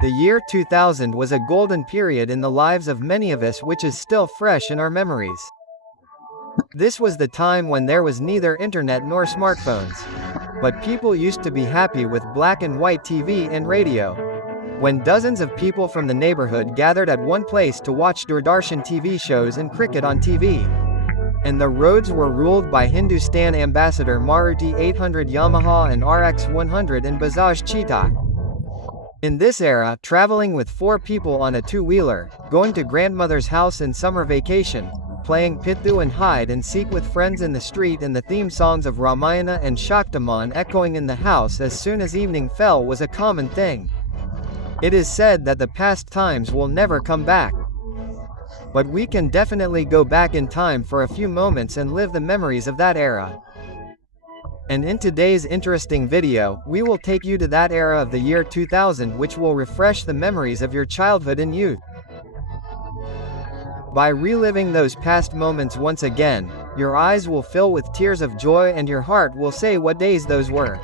The year 2000 was a golden period in the lives of many of us, which is still fresh in our memories. This was the time when there was neither internet nor smartphones. But people used to be happy with black and white TV and radio. When dozens of people from the neighborhood gathered at one place to watch Doordarshan TV shows and cricket on TV. And the roads were ruled by Hindustan Ambassador Maruti 800 Yamaha and RX 100 and Bajaj Cheetah. In this era, traveling with 4 people on a two-wheeler, going to grandmother's house in summer vacation, playing Pithu and hide and seek with friends in the street, and the theme songs of Ramayana and Shaktaman echoing in the house as soon as evening fell was a common thing. It is said that the past times will never come back. But we can definitely go back in time for a few moments and live the memories of that era. And in today's interesting video, we will take you to that era of the year 2000, which will refresh the memories of your childhood and youth. By reliving those past moments once again, your eyes will fill with tears of joy and your heart will say what days those were.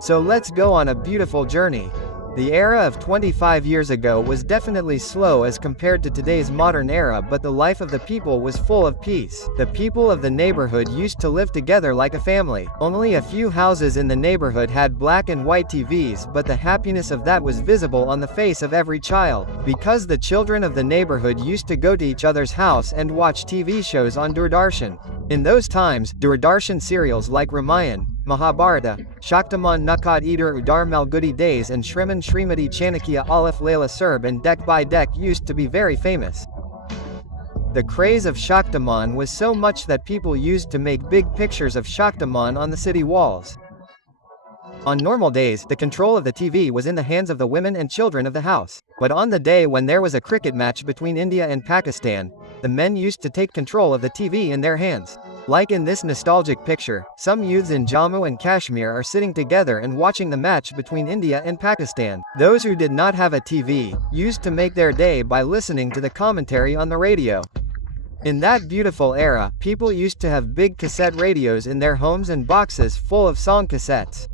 So let's go on a beautiful journey. The era of 25 years ago was definitely slow as compared to today's modern era, but the life of the people was full of peace. The people of the neighborhood used to live together like a family. Only a few houses in the neighborhood had black and white TVs, but the happiness of that was visible on the face of every child, because the children of the neighborhood used to go to each other's house and watch TV shows on Doordarshan. In those times, Doordarshan serials like Ramayana, Mahabharata, Shaktaman Nakat Eater Udar Malgudi Days and Shriman Srimati Chanakya Alif Layla Serb and Deck by Deck used to be very famous. The craze of Shaktaman was so much that people used to make big pictures of Shaktaman on the city walls. On normal days, the control of the TV was in the hands of the women and children of the house. But on the day when there was a cricket match between India and Pakistan, the men used to take control of the TV in their hands. Like in this nostalgic picture, some youths in Jammu and Kashmir are sitting together and watching the match between India and Pakistan. Those who did not have a TV used to make their day by listening to the commentary on the radio. In that beautiful era, people used to have big cassette radios in their homes and boxes full of song cassettes.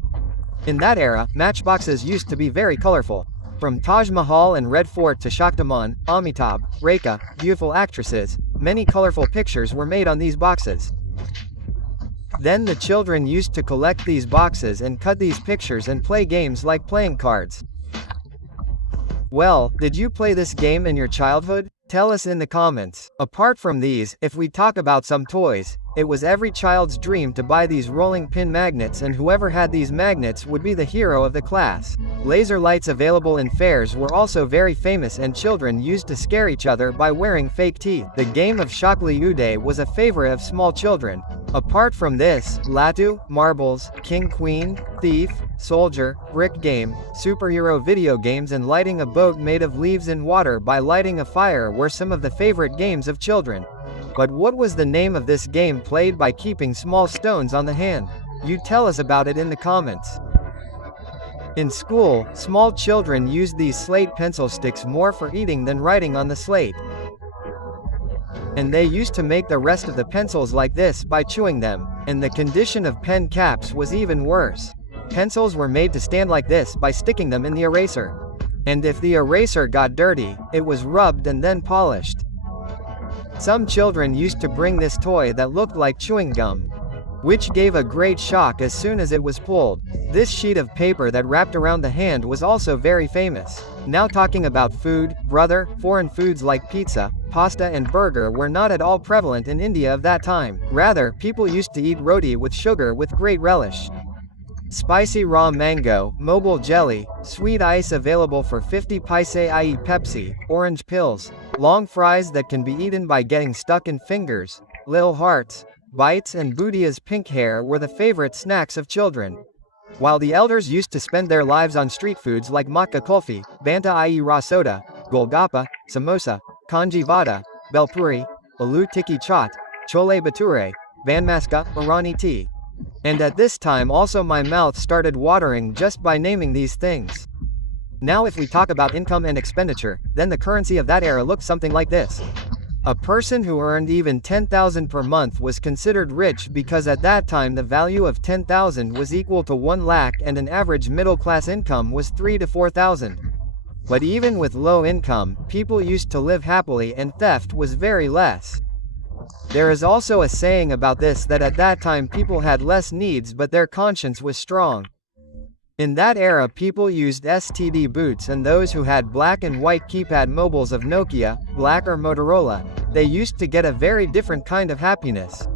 In that era, matchboxes used to be very colorful. From Taj Mahal and Red Fort to Shaktaman, Amitabh, Rekha, beautiful actresses, many colorful pictures were made on these boxes. Then the children used to collect these boxes and cut these pictures and play games like playing cards. Well, did you play this game in your childhood? Tell us in the comments. Apart from these, if we talk about some toys, it was every child's dream to buy these rolling pin magnets, and whoever had these magnets would be the hero of the class. Laser lights available in fairs were also very famous, and children used to scare each other by wearing fake teeth. The game of Shakli Uday was a favorite of small children. Apart from this, Latu, marbles, king queen, thief, soldier, brick game, superhero video games and lighting a boat made of leaves in water by lighting a fire were some of the favorite games of children. But what was the name of this game played by keeping small stones on the hand? You tell us about it in the comments. In school, small children used these slate pencil sticks more for eating than writing on the slate. And they used to make the rest of the pencils like this by chewing them. And the condition of pen caps was even worse. Pencils were made to stand like this by sticking them in the eraser. And if the eraser got dirty, it was rubbed and then polished. Some children used to bring this toy that looked like chewing gum, which gave a great shock as soon as it was pulled. This sheet of paper that wrapped around the hand was also very famous. Now talking about food, brother, foreign foods like pizza, pasta and burger were not at all prevalent in India of that time. Rather, people used to eat roti with sugar with great relish. Spicy raw mango, mobile jelly, sweet ice available for 50 paise i.e. Pepsi, orange pills, long fries that can be eaten by getting stuck in fingers, little hearts, bites and Bhudia's pink hair were the favorite snacks of children. While the elders used to spend their lives on street foods like matka kulfi, banta i.e. raw soda, golgappa, samosa, kanji vada, belpuri, aloo tikki chaat, chole bhature, banmaska, Irani tea. And at this time also my mouth started watering just by naming these things. Now if we talk about income and expenditure, then the currency of that era looked something like this. A person who earned even 10,000 per month was considered rich because at that time the value of 10,000 was equal to 1 lakh and an average middle-class income was 3 to 4,000. But even with low income, people used to live happily and theft was very less. There is also a saying about this that at that time people had less needs but their conscience was strong. In that era people used STD boots, and those who had black and white keypad mobiles of Nokia, Black or Motorola, they used to get a very different kind of happiness.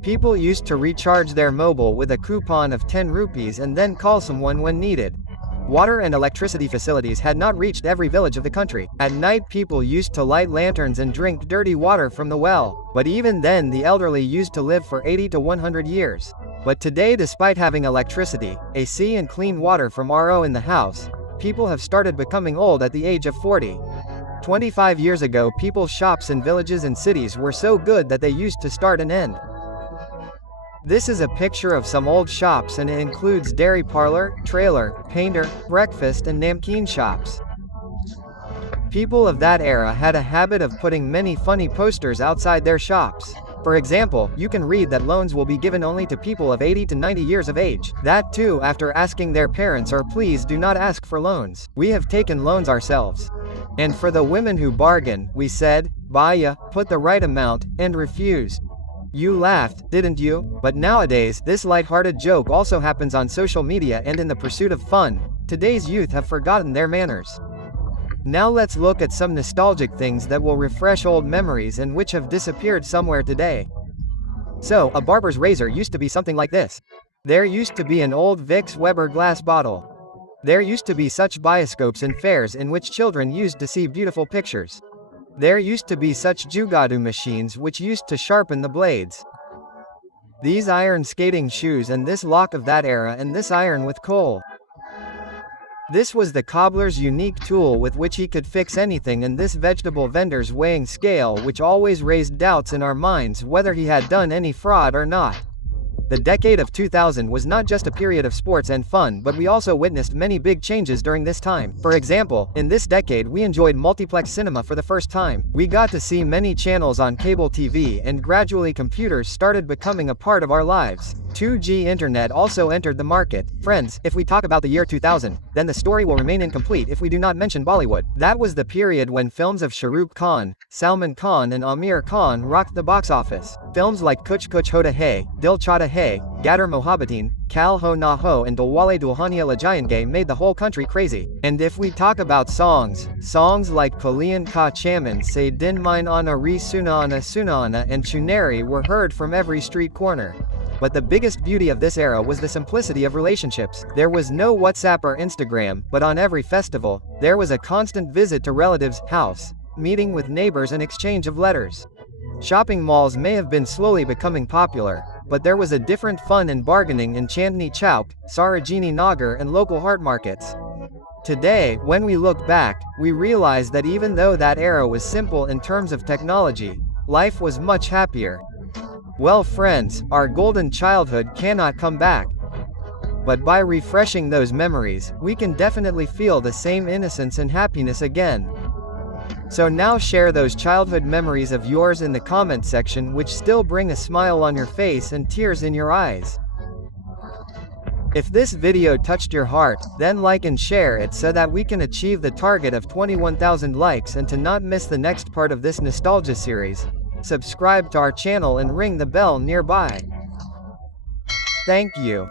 People used to recharge their mobile with a coupon of 10 rupees and then call someone when needed. Water and electricity facilities had not reached every village of the country. At night people used to light lanterns and drink dirty water from the well. But even then the elderly used to live for 80 to 100 years. But today, despite having electricity, AC and clean water from RO in the house, people have started becoming old at the age of 40. 25 years ago people's shops in villages and cities were so good that they used to start and end. This is a picture of some old shops and it includes dairy parlor, trailer, painter, breakfast and namkeen shops. People of that era had a habit of putting many funny posters outside their shops. For example, you can read that loans will be given only to people of 80 to 90 years of age. That too after asking their parents or please do not ask for loans. We have taken loans ourselves. And for the women who bargain, we said, Baya, put the right amount, and refused. You laughed, didn't you? But nowadays, this light-hearted joke also happens on social media and in the pursuit of fun. Today's youth have forgotten their manners. Now let's look at some nostalgic things that will refresh old memories and which have disappeared somewhere today. So, a barber's razor used to be something like this. There used to be an old Vicks Weber glass bottle. There used to be such bioscopes in fairs in which children used to see beautiful pictures. There used to be such jugadu machines which used to sharpen the blades. These iron skating shoes and this lock of that era and this iron with coal. This was the cobbler's unique tool with which he could fix anything, and this vegetable vendor's weighing scale which always raised doubts in our minds whether he had done any fraud or not. The decade of 2000 was not just a period of sports and fun, but we also witnessed many big changes during this time. For example, in this decade we enjoyed multiplex cinema for the first time. We got to see many channels on cable TV and gradually computers started becoming a part of our lives. 2G internet also entered the market. Friends, if we talk about the year 2000, then the story will remain incomplete if we do not mention Bollywood. That was the period when films of Shah Rukh Khan, Salman Khan and Amir Khan rocked the box office. Films like Kuch Kuch Hota Hai, Dil Chahta Hai, Gadar Mohabbateen, Kal Ho Na Ho and Dilwale Dulhania Le Jayenge made the whole country crazy. And if we talk about songs like Kaliyan Ka Chaman Se Din Mine Ana Re Sunana Sunana and Chunari were heard from every street corner. But the biggest beauty of this era was the simplicity of relationships. There was no WhatsApp or Instagram, but on every festival, there was a constant visit to relatives' house, meeting with neighbors and exchange of letters. Shopping malls may have been slowly becoming popular, but there was a different fun and bargaining in Chandni Chowk, Sarojini Nagar and local heart markets. Today, when we look back, we realize that even though that era was simple in terms of technology, life was much happier. Well friends, our golden childhood cannot come back. But by refreshing those memories, we can definitely feel the same innocence and happiness again. So now share those childhood memories of yours in the comment section which still bring a smile on your face and tears in your eyes. If this video touched your heart, then like and share it so that we can achieve the target of 21,000 likes, and to not miss the next part of this nostalgia series, subscribe to our channel and ring the bell nearby. Thank you.